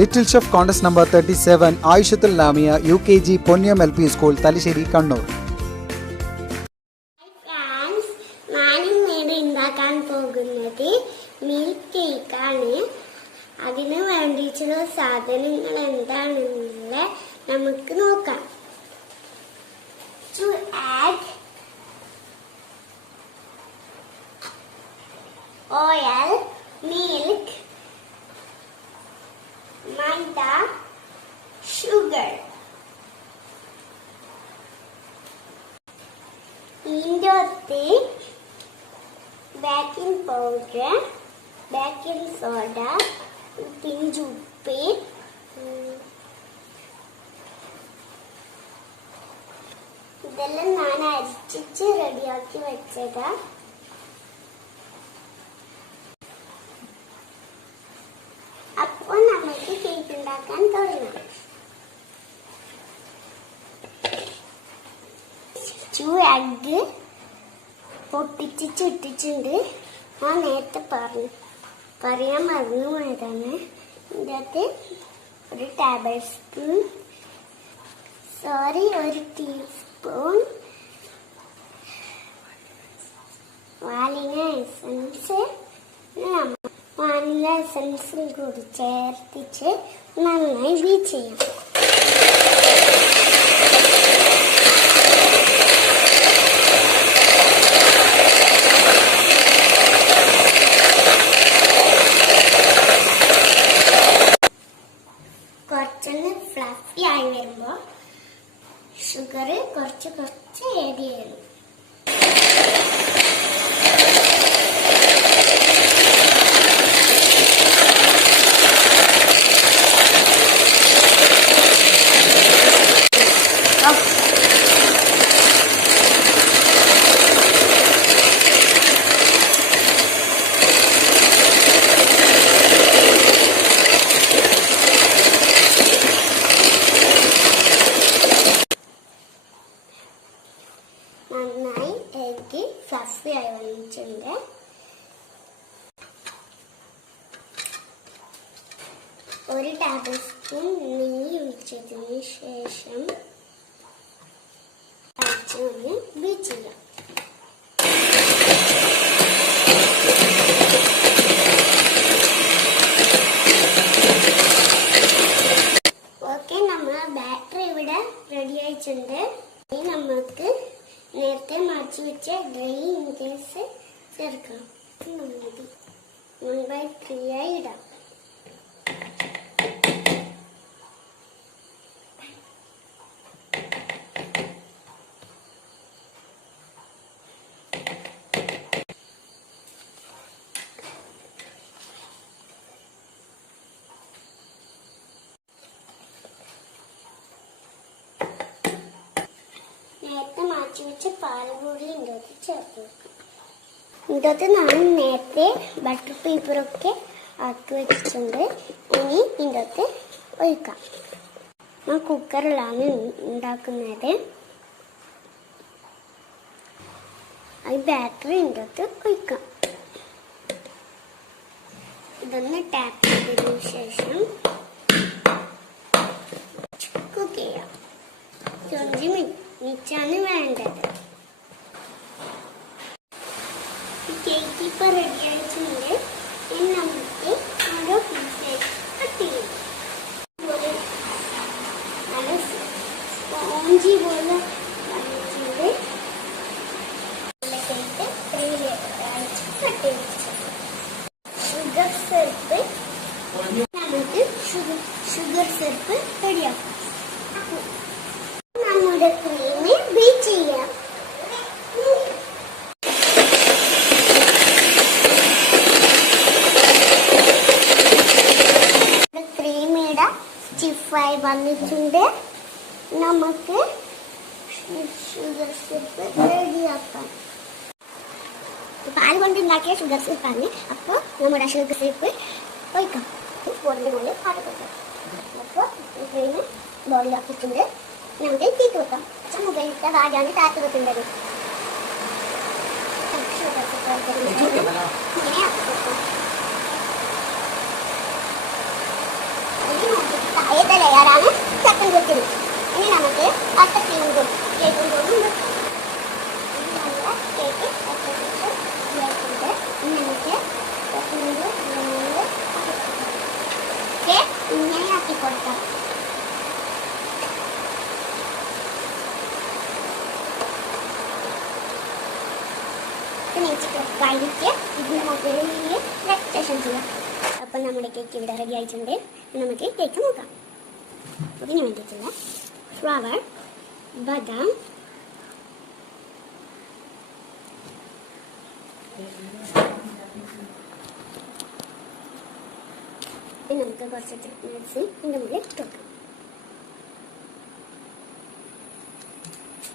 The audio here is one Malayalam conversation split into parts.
Little chef contest number 37 Ayishathul ലാമിയ UKG Ponniyam LP school Thalassery Kannur. ഞാനിവിടെ ഉണ്ടാക്കാൻ പോകുന്നത് മിൽക്ക് കേക്കാണ്. അതിന് വേണ്ടിയിട്ടുള്ള സാധനങ്ങൾ എന്താണെന്നുള്ള നമുക്ക് നോക്കാം. To add oil, milk, maida, sugar. ഇതിൻ്റെ baking powder, baking soda, pinch ഉപ്പ്, ഇതെല്ലാം ഞാൻ അരിച്ചിട്ട് റെഡിയാക്കി വെച്ചതാ. അപ്പോൾ നമുക്ക് കേക്ക് ഉണ്ടാക്കാൻ തുടങ്ങാം. 2 എഗ്ഗ് പൊട്ടിച്ചിട്ടിട്ടുണ്ട്. ഞാൻ നേരത്തെ പറയാൻ മറന്നു പോയതാണ്. ഇതിൻ്റെ അകത്ത് ഒരു ടേബിൾ സ്പൂൺ, ഒരു ടീസ്പൂൺ വാനില എസൻസും കൂടി ചേർത്തിച്ച് നന്നായി ബീറ്റ് ചെയ്യാം. കുറച്ചൊന്ന് ഫ്ലഫി ആയി വരുമ്പോൾ ഷുഗർ കുറച്ച് ആഡ് ചെയ്യണം. നന്നായി എഗ്ഗ് ഫ്ലഫി ആയി വന്നിട്ടുണ്ട്. ഒരു ടേബിൾ സ്പൂൺ നെയ്യ് ഒഴിച്ചതിന് ശേഷം ഒന്ന് ബീറ്റ് ചെയ്യാം. ഓക്കെ, നമ്മളെ ബാറ്ററി ഇവിടെ റെഡി ആയിട്ടുണ്ട്. ഇനി നമുക്ക് നേരത്തെ മാറ്റി വെച്ച ഡ്രൈ ഇൻഗ്രീഡിയൻസ് ചേർക്കാം. 1/3 ആയി ഇടാം. നേരത്തെ മാറ്റി വെച്ച പാല് കൂടി ഇതിൻ്റെ അകത്ത് ചേർത്ത് വെക്കാം. ഇതിൻ്റെ ഞാൻ നേരത്തെ ബട്ടർ പേപ്പറൊക്കെ ആക്കി വെച്ചിട്ടുണ്ട്. ഇനി ഇതിൻ്റെ അകത്ത് ഒഴിക്കാം. ഞാൻ കുക്കറിലാണ് ഉണ്ടാക്കുന്നത്. ഈ ബാറ്ററി ഇതിൻ്റെ അകത്ത് ഒഴിക്കാം. ഇതൊന്ന് ടാപ്പ് ചെയ്തതിനു ശേഷം കുക്ക് ചെയ്യാം. 20 മിനിറ്റാണ് വേണ്ടത്. കേക്ക് ഇപ്പോൾ റെഡി ആയിട്ടുണ്ട്. ഇനി നമുക്ക് ഓരോ പീസ് കട്ട് ചെയ്യാം. നല്ല സ്പോഞ്ചി പോലെ വന്നിട്ടുണ്ട്. കേക്ക് കട്ട് ചെയ്ത് ഷുഗർ സിറപ്പ് നമുക്ക് ഷുഗർ സിറപ്പ് റെഡിയാക്കാം. നമ്മുടെ ക്രീമ് ബീറ്റ് ചെയ്യാം. ക്രീമിയുടെ സ്റ്റിഫായി വന്നിട്ടുണ്ട്. നമുക്ക് ഷുഗർ സിറപ്പ് റെഡിയാക്കാം. പാൽ കൊണ്ട് ഉണ്ടാക്കിയ ഷുഗർ സിറപ്പാണ്. അപ്പോൾ നമ്മുടെ ഷുഗർ സിറപ്പ് ഒഴിക്കാം. ബോളിൻ്റെ മുകളിൽ പാട്ട് കൊടുക്കാം. അപ്പോൾ ക്രീമ് ബോളിലാക്കിയിട്ടുണ്ട്. നമുക്ക് കേക്ക് വെക്കാം. മുകളിലത്തെ ഭാഗമാണ് കാറ്റ് വെക്കേണ്ടത്. ഇങ്ങനെ കേക്കും കൂടി നല്ല കേക്ക് ഇതായിട്ടുണ്ട്. ഇനി നമുക്ക് ഇങ്ങനെ ആക്കി കൊടുക്കാം. കഴിഞ്ഞിട്ട് ഇതിന് മുകളിൽ ഡെക്കറേഷൻ ചെയ്യാം. അപ്പം നമ്മുടെ കേക്ക് ഇവിടെ റെഡി ആയിട്ടുണ്ട്. നമുക്ക് കേക്ക് നോക്കാം. ഇതിന് വേണ്ടിയിട്ടുള്ള ഫ്ലവർ, ബദാം, നമുക്ക് കുറച്ച് നട്ട്സ് ഇതിൻ്റെ മുകളിൽ ഇട്ട് കൊടുക്കാം.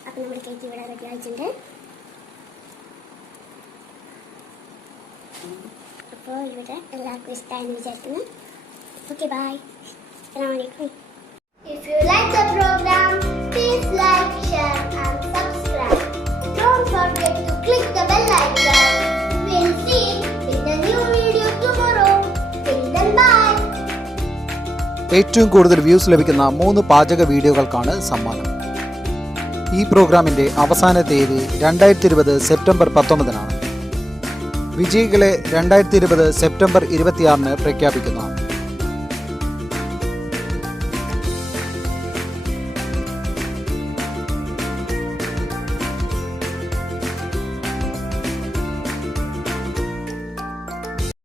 അപ്പം നമ്മുടെ കേക്ക് ഇവിടെ റെഡി ആയിട്ടുണ്ട്. അപ്പോൾ ഇവിടെ എല്ലാവർക്കും ഇഷ്ടമായെന്ന് വിചാരിക്കുന്നു. Okay, bye. അസ്സലാമു. If you like the program, please like, share and subscribe. Don't forget to click the bell icon. We'll see you in the new video tomorrow. Till then, bye. ഏറ്റവും കൂടുതൽ വ്യൂസ് ലഭിക്കുന്ന 3 പാചക വീഡിയോകൾക്കാണ് സമ്മാനം. ഈ പ്രോഗ്രാമിൻ്റെ അവസാന തീയതി 2020 സെപ്റ്റംബർ 19 വിജയികളെ 2020 സെപ്റ്റംബർ 26 പ്രഖ്യാപിക്കുന്നതാണ്.